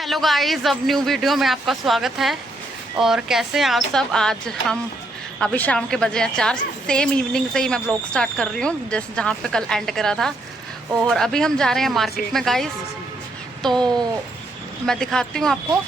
Hello guys, अब new video में आपका स्वागत है। और कैसे हैं आप सब। आज हम अभी शाम के बजे हैं 4। सेम इवनिंग से ही मैं ब्लॉग स्टार्ट कर रही हूँ, जैसे जहाँ पे कल एंड करा था। और अभी हम जा रहे हैं मार्केट में गाइस। तो मैं दिखाती हूँ आपको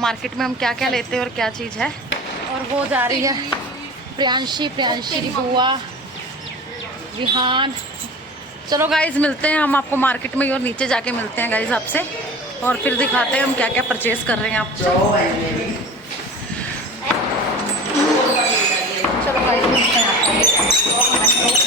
मार्केट में हम क्या क्या लेते हैं और क्या चीज़ है। और वो जा रही है प्रियांशी की बुआ, विहान। चलो गाइस, मिलते हैं हम आपको मार्केट में ही, और नीचे जाके मिलते हैं गाइस आपसे, और फिर दिखाते हैं हम क्या क्या परचेज कर रहे हैं आप। चलो गाइस, मिलते हैं।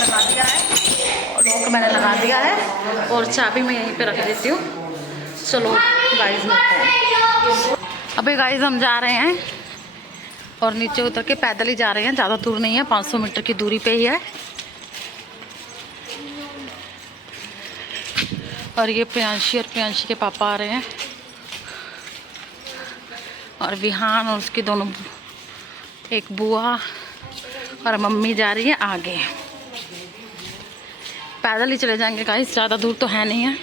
लगा दिया है, लॉक मैंने लगा दिया है, और चाबी मैं यहीं पे रख देती हूँ। चलो गाइस, मिलते हैं। अभी गाइस हम जा रहे हैं, और नीचे उतर के पैदल ही जा रहे हैं, ज़्यादा दूर नहीं है, 500 मीटर की दूरी पे ही है। और ये प्रियांशी के पापा आ रहे हैं, और विहान और उसकी दोनों, एक बुआ और मम्मी जा रही है आगे। पैदल ही चले जाएंगे गाइस, ज़्यादा दूर तो है नहीं है।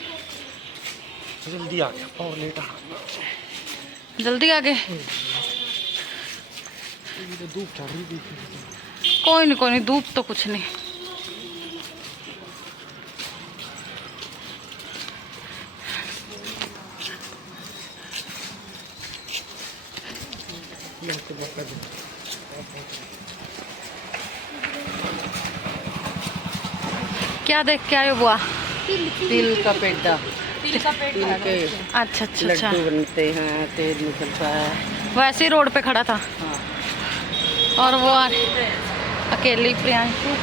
जल्दी आ गया, बहुत लेट आ जल्दी आगे। धूप चढ़ रही थी। कोई नहीं, धूप तो कुछ नहीं। क्या देख के आए बुआ? तिल का पेड़ा, तिल के अच्छा। लड्डू बनते हैं, तेल निकलता है। वैसे ही रोड पे खड़ा था। हाँ। और वो अकेली प्रियांशी।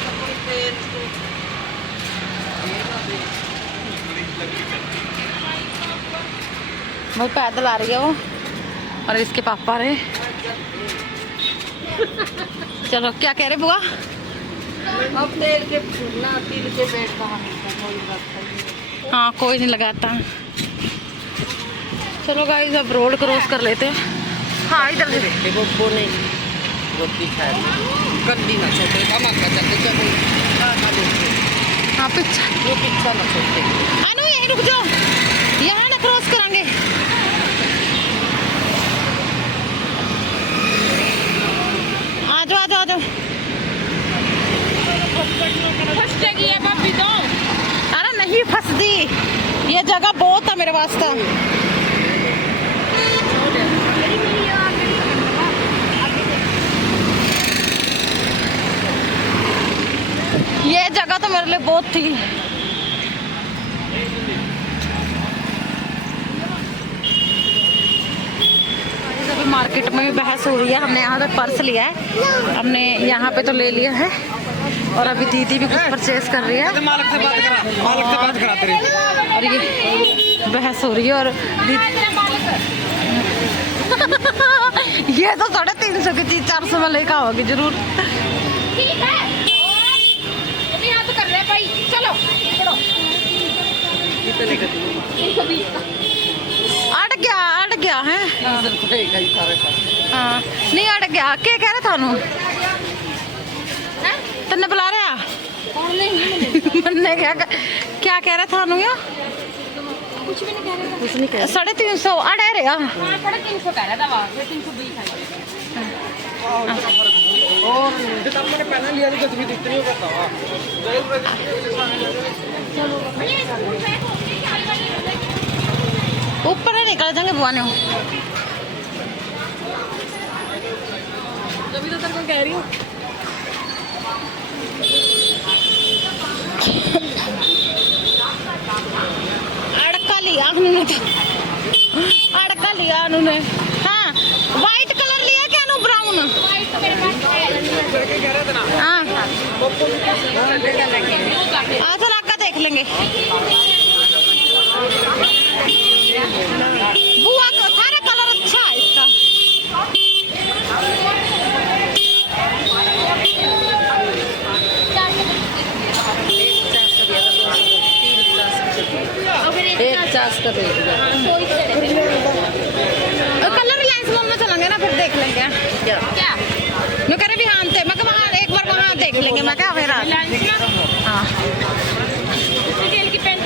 वो पैदल आ रही है वो, और इसके पापा रहे। चलो, क्या कह रहे बुआ? अब तेल के ना, तिल के पेड़ कहाँ हाँ, कोई नहीं लगाता। चलो गाइस, अब रोड क्रॉस कर लेते हैं। हाँ, इधर देखो वो नहीं रोटी खाए गंदी ना छोटे टमाटर चलते क्या कोई हाँ, पीछा वो पीछा ना छोटे। अनु यहीं रुक जाओ, यहाँ ना क्रॉस करेंगे। आ जाओ। फंस जाएगी ये भाभी तो। अरे नहीं फंसदी, ये जगह बहुत है मेरे वास्ते। ये जगह तो मेरे लिए बहुत थी। अभी मार्केट में भी बहस हो रही है। हमने यहाँ पे पर्स लिया है, हमने यहाँ पे तो ले लिया है, और अभी दीदी भी कुछ परचेज कर रही है। मालिक से बात करा तेरी। और ये बहस हो रही है, और ये तो 350 की चीज 400 में लेकर होगी जरूर। चलो अड़ गया है। हाँ, नहीं अड़ गया। क्या कह रहे थानू? तन्ने बुला रहा? क्या कह रहा थानू? या कुछ नहीं कह 350 अड़े रहा। 350 कह रहा था, 320 मैंने पहले लिया था तो इतनी हो करता हुआ। ऊपर ही निकल जाएंगे बुआ ने। तभी तो तेरे को कह रही हूँ। अड़का लिया उन्होंने। हाँ, व्हाइट कलर लिया क्या? No brown. हाँ, आधा लाख का देख लेंगे। बुआ को सारा कलर अच्छा है इसका। एक 50 का दे दिया। कलर रिलायंस मॉल में चलेंगे ना, फिर देख लेंगे। क्या मैं कह रही भी हाँ थे, मैं वहाँ एक बार वहाँ देख लेंगे। मैं क्या फिर हाँ, की पेंट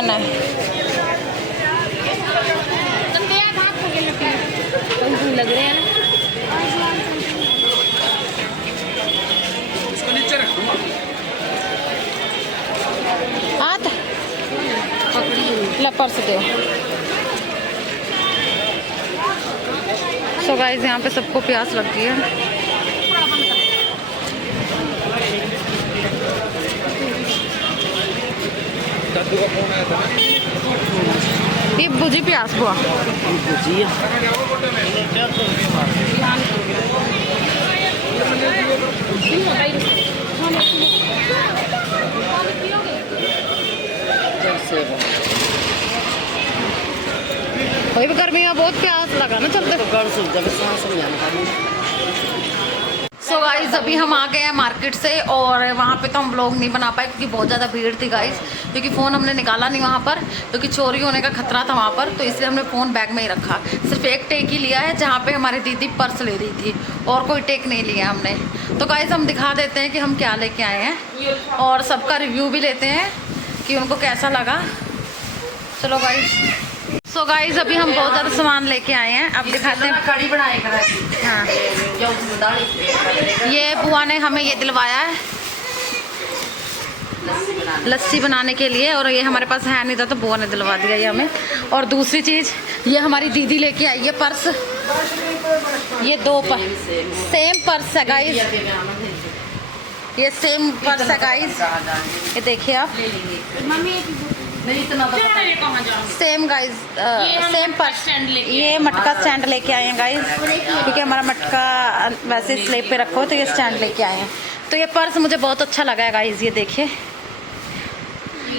11 है। लग रहे हैं ना। इसको नीचे रखूंगा। हाथ ला पर्स दो। सो गाइस यहाँ पे सबको प्यास लग गई है। दादू का फोन आया था। ये बुझी प्यास हुआ। कोई भी गर्मी में बहुत प्यास लगा ना चलते। सो गाइस अभी हम आ गए हैं मार्केट से और वहाँ पे तो हम व्लॉग नहीं बना पाए क्योंकि बहुत ज़्यादा भीड़ थी गाइस, क्योंकि फ़ोन हमने निकाला नहीं वहाँ पर क्योंकि चोरी होने का खतरा था वहाँ पर, तो इसलिए हमने फ़ोन बैग में ही रखा। सिर्फ एक टेक ही लिया है जहाँ पे हमारी दीदी पर्स ले रही थी और कोई टेक नहीं लिया हमने। तो गाइस हम दिखा देते हैं कि हम क्या लेके आए हैं और सबका रिव्यू भी लेते हैं कि उनको कैसा लगा। चलो गाइस। सो गाइस अभी हम बहुत ज़्यादा सामान लेके आए हैं, अब दिखाते हैं। कड़ी बनाएगा। हाँ ये बुआ ने हमें ये दिलवाया है लस्सी बनाने के लिए, और ये हमारे पास है नहीं था तो बुआ ने दिलवा दिया ये हमें। और दूसरी चीज़ ये हमारी दीदी लेके आई है पर्स, ये 2 सेम पर्स है गाइस, ये सेम पर्स है गाइस, ये देखिए आप सेम गाइस सेम पर्स। ये मटका स्टैंड लेके आए हैं गाइस क्योंकि हमारा मटका वैसे स्लेब पे रखो तो ये स्टैंड लेके आए हैं। तो ये पर्स मुझे बहुत अच्छा लगा है गाइस, ये देखिए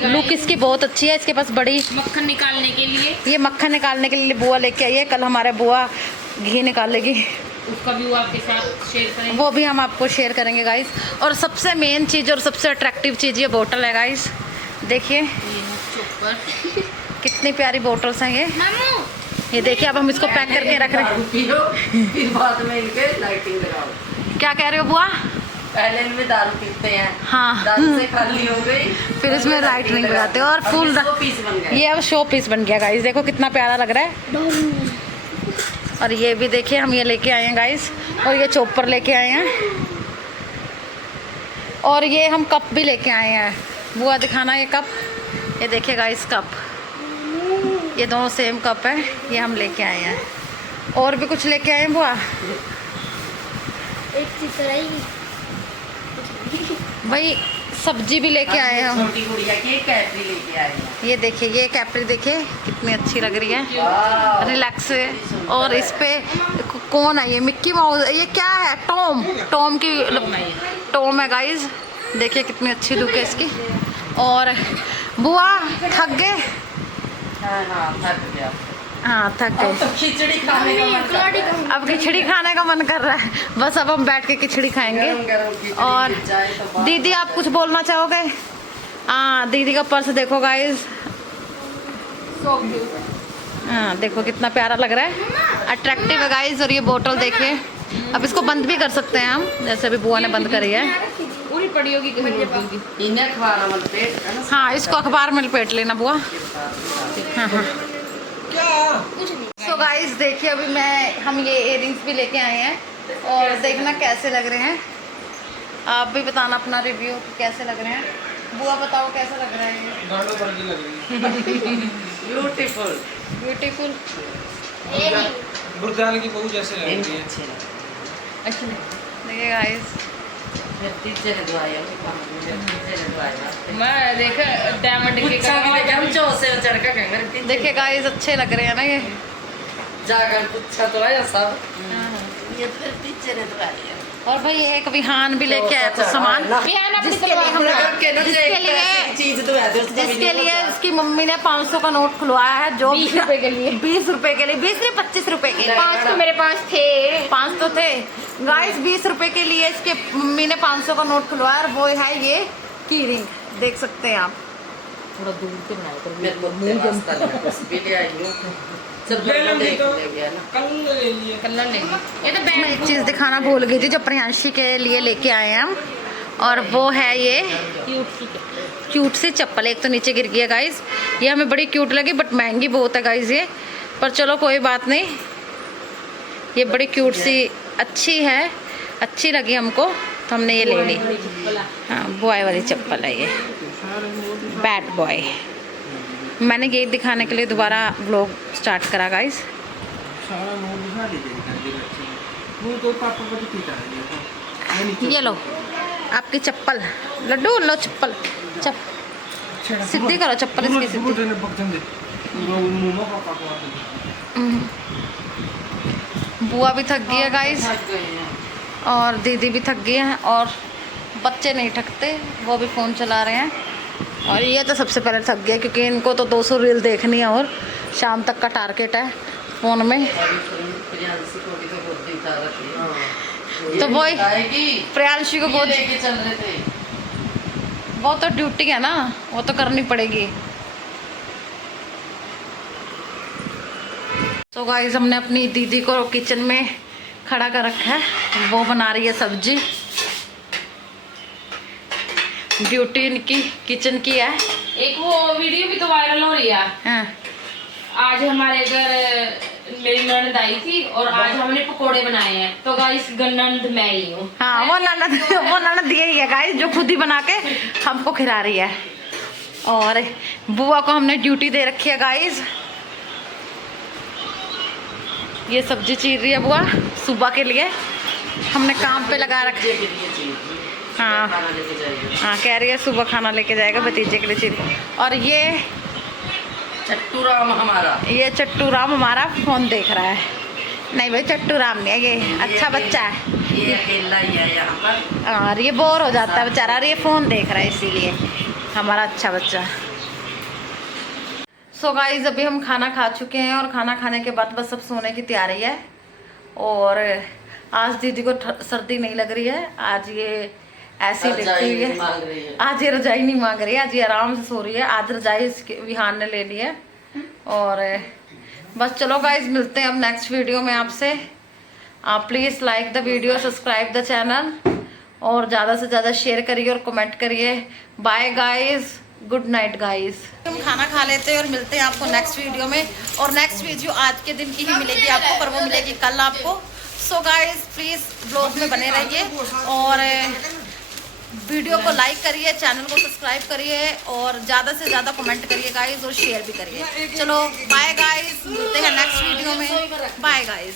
लुक इसकी बहुत अच्छी है। इसके पास बड़ी मक्खन निकालने के लिए, ये मक्खन निकालने के लिए बुआ लेके आई है। कल हमारे बुआ घी निकालेगी, उसका भी वो आपके साथ शेयर करेंगे, वो भी हम आपको शेयर करेंगे गाइस। और सबसे मेन चीज़ और सबसे अट्रैक्टिव चीज़ ये बोतल है गाइस, देखिए कितनी प्यारी बोटल्स हैं ये देखिए। अब हम इसको पैक करके रख रहे हैं। फिर बाद में इनके लाइटिंग लगाओ। क्या कह रहे हो बुआ? पहले इनमें दारू पीते हैं, हाँ दारू से खाली हो गई, फिर इसमें लाइटिंग लगाते हैं और फूल। पीस बन गया। ये अब शो पीस बन गया गाइस, देखो कितना प्यारा लग रहा है। और ये भी देखिए हम ये लेके आए हैं गाइस, और ये चॉपर लेके आए हैं, और ये हम कप भी लेके आए हैं। बुआ दिखाना ये कप, ये देखिए गाइस कप, ये दोनों सेम कप है, ये हम लेके आए हैं। और भी कुछ लेके आए हैं बुआ? भाई सब्जी भी लेके आए हैं हम। छोटी गुड़िया की कैपरी लेके आए हैं। ये देखिए ये कैपरी देखिए कितनी अच्छी लग रही है, रिलैक्स है। और इस पे कौन है ये? मिक्की माउस, ये क्या है? टॉम की टॉम है गाइस, देखिए कितनी अच्छी लुक है इसकी। और बुआ थक गए? हाँ थक गया। हाँ थक गए। तो खिचड़ी खाने का मन कर रहा है। अब खिचड़ी खाने का मन कर रहा है, बस अब हम बैठ के खिचड़ी खाएंगे। गरम खिचड़ी और मिल जाए तो बात। दीदी आप कुछ बोलना चाहोगे? हाँ दीदी का पर्स देखो गाइस, हाँ देखो कितना प्यारा लग रहा है, अट्रैक्टिव है गाइस। और ये बोतल देखिए, अब इसको बंद भी कर सकते हैं हम, जैसे अभी बुआ ने बंद करी है। पूरी पड़ी होगी कहीं होगी। इन्हें अखबार में लपेट है ना। हाँ इसको अखबार में लपेट लेना बुआ। हाँ हाँ सो गाइस देखिए अभी हम ये इयररिंग्स भी लेके आए हैं और देखना कैसे लग रहे हैं। आप भी बताना अपना रिव्यू कैसे लग रहे हैं। बुआ बताओ कैसा लग रहा है ये? गांडों पर की लग रही है। ब्यूटीफुल। ब्यूटीफुल। गुरदाल की बहू जैसे लग रही है। अच्छे देखिए गाइस फिर टीचर ने दुआया मैं देखा डायमंड के देखिए गाइस अच्छे लग रहे हैं ना ये। जाकर पूछा तो आया सब। ये फिर टीचर ने दुआया। और भाई एक विहान भी लेके आया कुछ सामान, जिसके लिए हम जिसके लिए इसकी मम्मी ने 500 का नोट खुलवाया है, जो 20 रुपए के लिए। 20 रुपए के लिए, 20 नहीं 25 रुपए के लिए। 5 तो मेरे पास थे। 5 तो थे गाइस, 20 रुपए के लिए इसके मम्मी ने 500 का नोट खुलवाया और वो है ये की रिंग, देख सकते हैं आप। थोड़ा दूर के बनाया कर मेरे को मुंह जमता है बस भी ले आई हूं सब देख ले गया ना। कल ले लिए। कलर लेंगे। ये तो मैं एक चीज़ दिखाना भूल गई थी जो प्रियांशी के लिए लेके आए हैं हम, और वो है ये क्यूट सी चप्पल, एक तो नीचे गिर गया गाइस। ये हमें बड़ी क्यूट लगी बट महंगी बहुत है गाइस ये, पर चलो कोई बात नहीं। ये बड़ी क्यूट सी अच्छी है, अच्छी लगी हमको तो हमने ये ले ली। हाँ बॉय वाली चप्पल है ये, बैड बॉय। मैंने गेट दिखाने के लिए दोबारा व्लॉग स्टार्ट करा गाइस। सारा नोट दिखा लीजिए बच्चे वो तो पापा को पीटा है। ये लो आपकी चप्पल, लड्डू लो चप्पल, सीधी करो चप्पल इसकी सीधी। बुआ भी थक गई है गाइस और दीदी भी थक गई है और बच्चे नहीं थकते, वो भी फ़ोन चला रहे हैं। और ये तो सबसे पहले थक गया क्योंकि इनको तो 200 रील देखनी है और शाम तक का टारगेट है फ़ोन में। तो वही प्रियांशी को बहुत चल रहे थे, वो तो ड्यूटी है ना, वो तो करनी पड़ेगी। तो गाइस हमने अपनी दीदी को किचन में खड़ा कर रखा है, वो बना रही है सब्जी। ड्यूटी इनकी किचन की है। एक वो वीडियो भी तो वायरल हो रही है। हाँ। आज हमारे घर मेरी ननद आई थी और आज हमने पकोड़े बनाए हैं। तो गाइस ननद मैं ही हूँ। हाँ वो ननद यही है गाइस जो खुद ही बना के हमको खिला रही है। और बुआ को हमने ड्यूटी दे रखी है गाइस। ये सब्जी चीर रही है बुआ सुबह के लिए, हमने काम पे लगा रखा है। हाँ हाँ कह रही है सुबह खाना लेके जाएगा भतीजे के लिए चीर। और ये चट्टू राम हमारा, ये चट्टू राम हमारा फ़ोन देख रहा है। नहीं भाई चट्टू राम नहीं है, ये अच्छा बच्चा है, ये अकेला ही है यहाँ पर। और ये बोर हो जाता है बेचारा, और ये फ़ोन देख रहा है इसीलिए हमारा अच्छा बच्चा। सो गाइस अभी हम खाना खा चुके हैं और खाना खाने के बाद बस अब सोने की तैयारी है। और आज दीदी को सर्दी नहीं लग रही है, आज ये ऐसी लेटी हुई है। आज ये रजाई नहीं मांग रही है, आज ये आराम से सो रही है। आज रजाई इसके विहान ने ले ली है। और बस चलो गाइस मिलते हैं अब नेक्स्ट वीडियो में आपसे। आप please like the video, subscribe the channel और ज़्यादा से ज़्यादा शेयर करिए और कमेंट करिए। Bye guys, good night guys. हम खाना खा लेते हैं और मिलते हैं आपको नेक्स्ट वीडियो में। और नेक्स्ट वीडियो आज के दिन की ही मिलेगी आपको, पर वो मिलेगी कल आपको। सो गाइस प्लीज़ ब्लॉग में बने रहिए और वीडियो को लाइक करिए, चैनल को सब्सक्राइब करिए और ज़्यादा से ज़्यादा कमेंट करिए गाइस और शेयर भी करिए। चलो बाय गाइस, मिलते हैं नेक्स्ट वीडियो में। Bye guys.